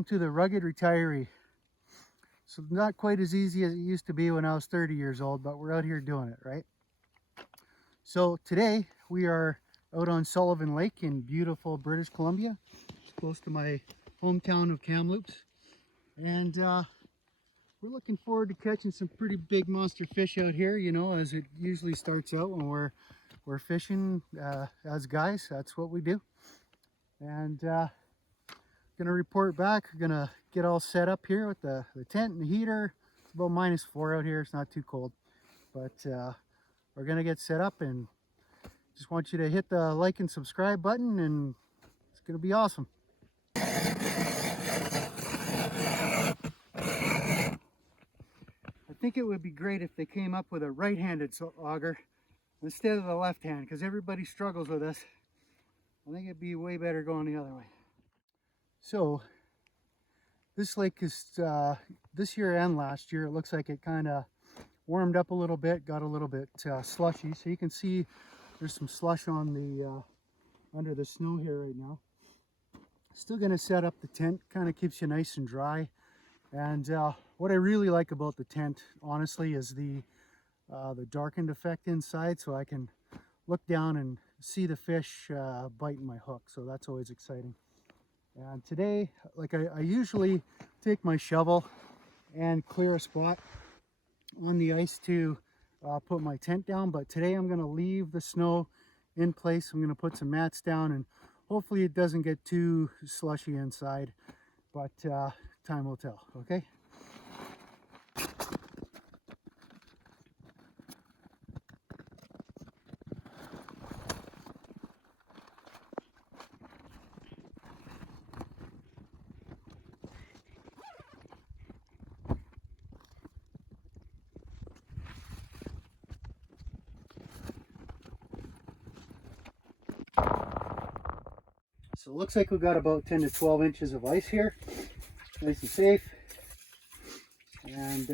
Welcome to the Rugged Retiree. So not quite as easy as it used to be when I was 30 years old, but we're out here doing it, right? So today we are out on Sullivan Lake in beautiful British Columbia. It's close to my hometown of Kamloops. And we're looking forward to catching some pretty big monster fish out here, you know, as it usually starts out when we're fishing as guys. That's what we do. And gonna report back. We're gonna get all set up here with the tent and the heater. It's about -4 out here. It's not too cold, but we're gonna get set up, and just want you to hit the like and subscribe button, and it's gonna be awesome. I think it would be great if they came up with a right-handed auger instead of the left hand, because everybody struggles with this. I think it'd be way better going the other way. So this lake is this year and last year, it looks like it kind of warmed up a little bit, got a little bit slushy. So you can see there's some slush on the under the snow here right now. Still going to set up the tent, kind of keeps you nice and dry. And what I really like about the tent, honestly, is the darkened effect inside, so I can look down and see the fish biting my hook. So that's always exciting. And today, like I usually take my shovel and clear a spot on the ice to put my tent down, but today I'm going to leave the snow in place. I'm going to put some mats down, and hopefully it doesn't get too slushy inside, but time will tell. Okay. So it looks like we've got about 10 to 12 inches of ice here, nice and safe. And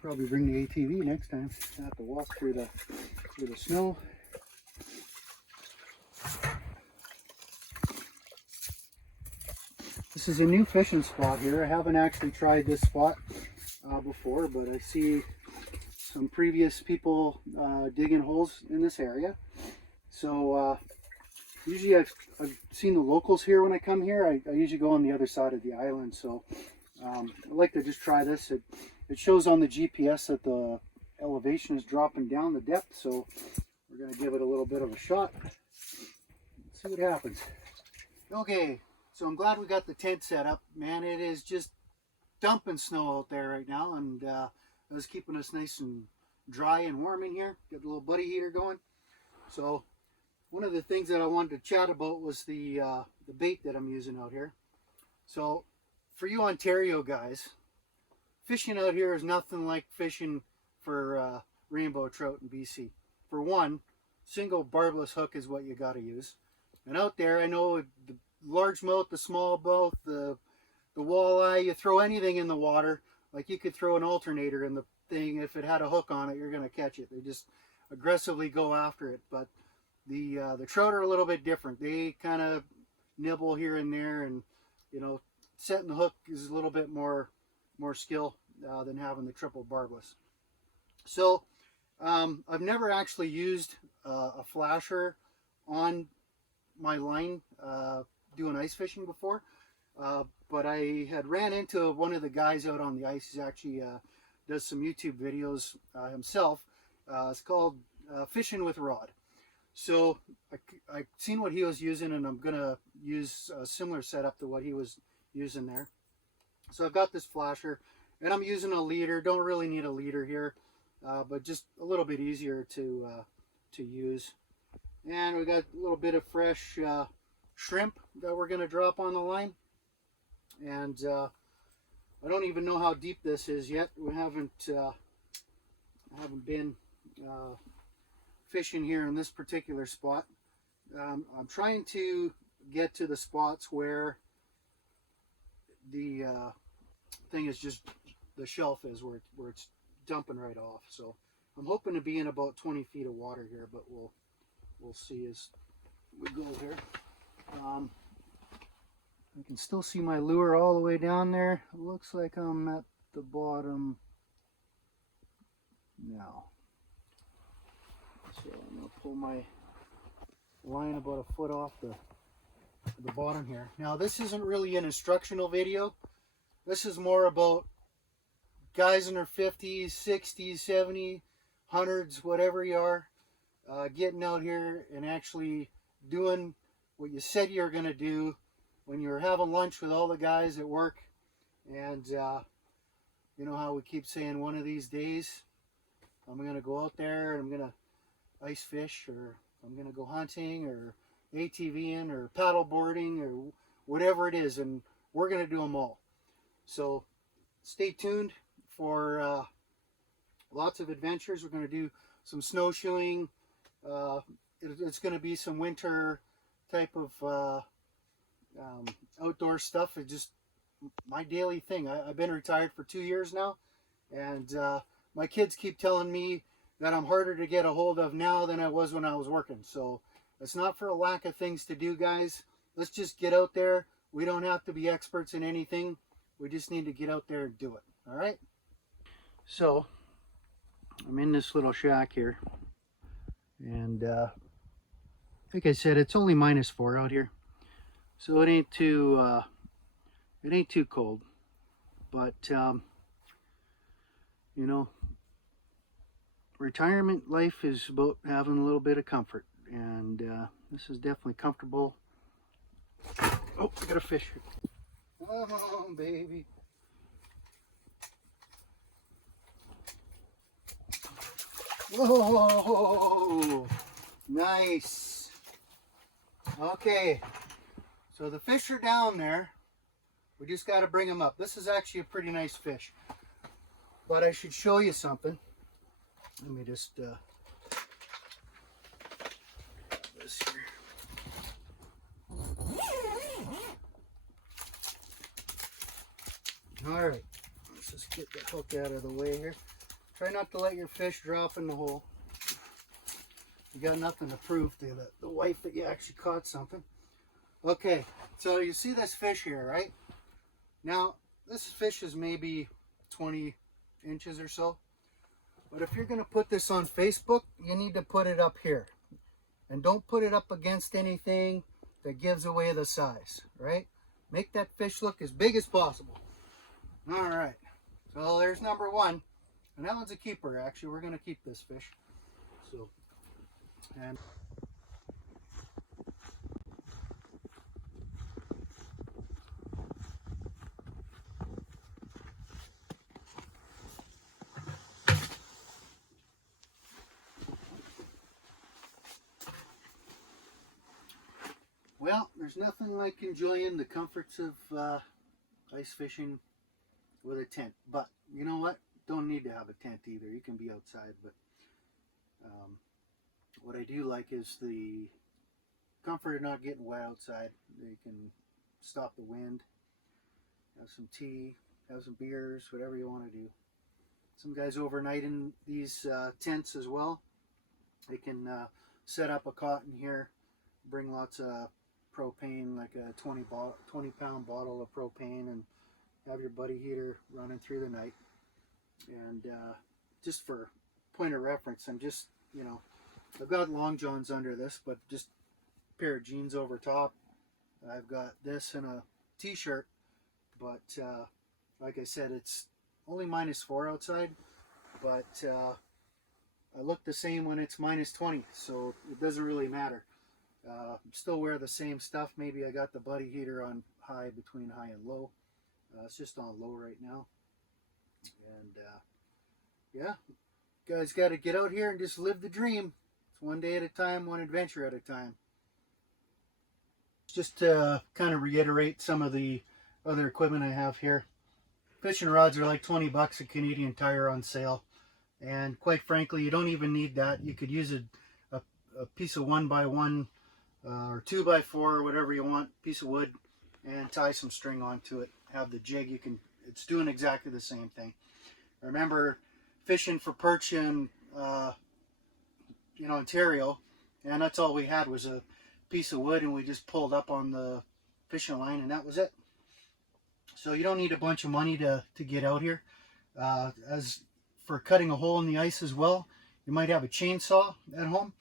probably bring the ATV next time. I have to walk through the snow. This is a new fishing spot here. I haven't actually tried this spot before, but I see some previous people digging holes in this area. So usually I've seen the locals here when I come here. I usually go on the other side of the island, so I like to just try this. It shows on the GPS that the elevation is dropping down the depth, so we're going to give it a little bit of a shot. Let's see what happens. Okay, so I'm glad we got the tent set up. Man, it is just dumping snow out there right now, and it's keeping us nice and dry and warm in here. Get a little buddy heater going. So one of the things that I wanted to chat about was the bait that I'm using out here. So for you Ontario guys, fishing out here is nothing like fishing for rainbow trout in BC. For one, single barbless hook is what you got to use. And out there, I know the largemouth, the smallmouth, the walleye, you throw anything in the water, like you could throw an alternator in the thing. If it had a hook on it, you're going to catch it. They just aggressively go after it. But the trout are a little bit different. They kind of nibble here and there, and you know, setting the hook is a little bit more skill than having the triple barbless. So I've never actually used a flasher on my line doing ice fishing before, but I had ran into one of the guys out on the ice. He's actually does some YouTube videos himself. It's called Fishing with Rod. So I seen what he was using, and I'm gonna use a similar setup to what he was using there. So I've got this flasher, and I'm using a leader. Don't really need a leader here, but just a little bit easier to use. And we got a little bit of fresh shrimp that we're gonna drop on the line. And I don't even know how deep this is yet. We haven't been fishing here in this particular spot. I'm trying to get to the spots where the thing is just, the shelf is where it's dumping right off. So I'm hoping to be in about 20 feet of water here, but we'll see as we go here. You can still see my lure all the way down there. It looks like I'm at the bottom now. So I'm going to pull my line about a foot off the bottom here. Now this isn't really an instructional video. This is more about guys in their 50s, 60s, 70s, 100s, whatever you are, getting out here and actually doing what you said you were going to do when you were having lunch with all the guys at work. And you know how we keep saying one of these days I'm going to go out there and I'm going to ice fish, or I'm going to go hunting or ATVing or paddle boarding or whatever it is, and we're going to do them all. So stay tuned for lots of adventures. We're going to do some snowshoeing. It's going to be some winter type of outdoor stuff. It's just my daily thing. I've been retired for 2 years now, and my kids keep telling me that I'm harder to get a hold of now than I was when I was working. So it's not for a lack of things to do, guys. Let's just get out there. We don't have to be experts in anything. We just need to get out there and do it. All right? So I'm in this little shack here. And like I said, it's only -4 out here. So it ain't too cold. But you know, retirement life is about having a little bit of comfort, and this is definitely comfortable. Oh, I got a fish. Oh, baby. Whoa, nice. Okay, so the fish are down there. We just got to bring them up. This is actually a pretty nice fish, but I should show you something. Let me just this here. All right, let's just get the hook out of the way here. Try not to let your fish drop in the hole. You got nothing to prove to the wife that you actually caught something. Okay, so you see this fish here, right? Now, this fish is maybe 20 inches or so. But if you're going to put this on Facebook, you need to put it up here. And don't put it up against anything that gives away the size, right? Make that fish look as big as possible. All right, so there's number one. And that one's a keeper, actually. We're going to keep this fish. So, and well, there's nothing like enjoying the comforts of ice fishing with a tent. But you know what? Don't need to have a tent either. You can be outside. But what I do like is the comfort of not getting wet outside. You can stop the wind, have some tea, have some beers, whatever you want to do. Some guys overnight in these tents as well. They can set up a cot in here, bring lots of propane, like a 20-pound bottle of propane, and have your buddy heater running through the night. And just for point of reference, I'm just, you know, I've got long johns under this, but just a pair of jeans over top. I've got this and a t-shirt, but like I said, it's only -4 outside, but I look the same when it's -20, so it doesn't really matter. Still wear the same stuff. Maybe I got the buddy heater on high, between high and low. It's just on low right now. And yeah, guys got to get out here and just live the dream. It's one day at a time, one adventure at a time. Just to kind of reiterate some of the other equipment I have here. Fishing rods are like 20 bucks a Canadian Tire on sale. And quite frankly, you don't even need that. You could use a piece of 1x1 or 2x4 or whatever you want, piece of wood, and tie some string onto it. Have the jig. It's doing exactly the same thing. I remember fishing for perch in Ontario, and that's all we had was a piece of wood, and we just pulled up on the fishing line, and that was it. So you don't need a bunch of money to get out here. As for cutting a hole in the ice as well, you might have a chainsaw at home.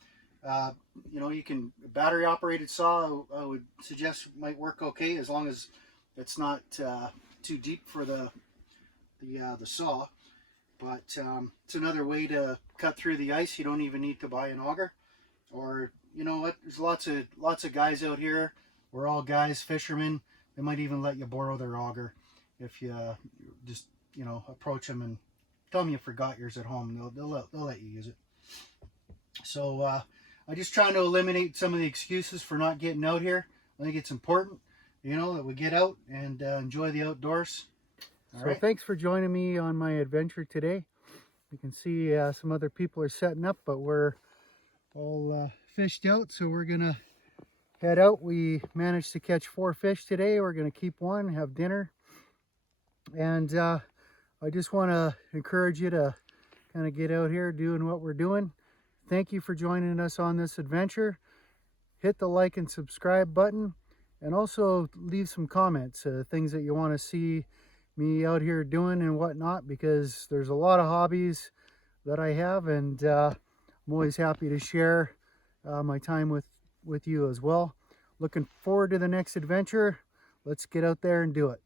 You know, you can, battery operated saw I would suggest might work okay, as long as it's not too deep for the saw. But it's another way to cut through the ice. You don't even need to buy an auger. Or, you know what, there's lots of guys out here. We're all guys, fishermen. They might even let you borrow their auger if you just, you know, approach them and tell them you forgot yours at home. They'll let you use it. So I'm just trying to eliminate some of the excuses for not getting out here. I think it's important, you know, that we get out and enjoy the outdoors. All right. Thanks for joining me on my adventure today. You can see some other people are setting up, but we're all fished out, so we're gonna head out. We managed to catch 4 fish today. We're gonna keep one, have dinner, and I just want to encourage you to kind of get out here doing what we're doing. Thank you for joining us on this adventure. Hit the like and subscribe button, and also leave some comments, things that you want to see me out here doing and whatnot, because there's a lot of hobbies that I have, and I'm always happy to share my time with you as well. Looking forward to the next adventure. Let's get out there and do it.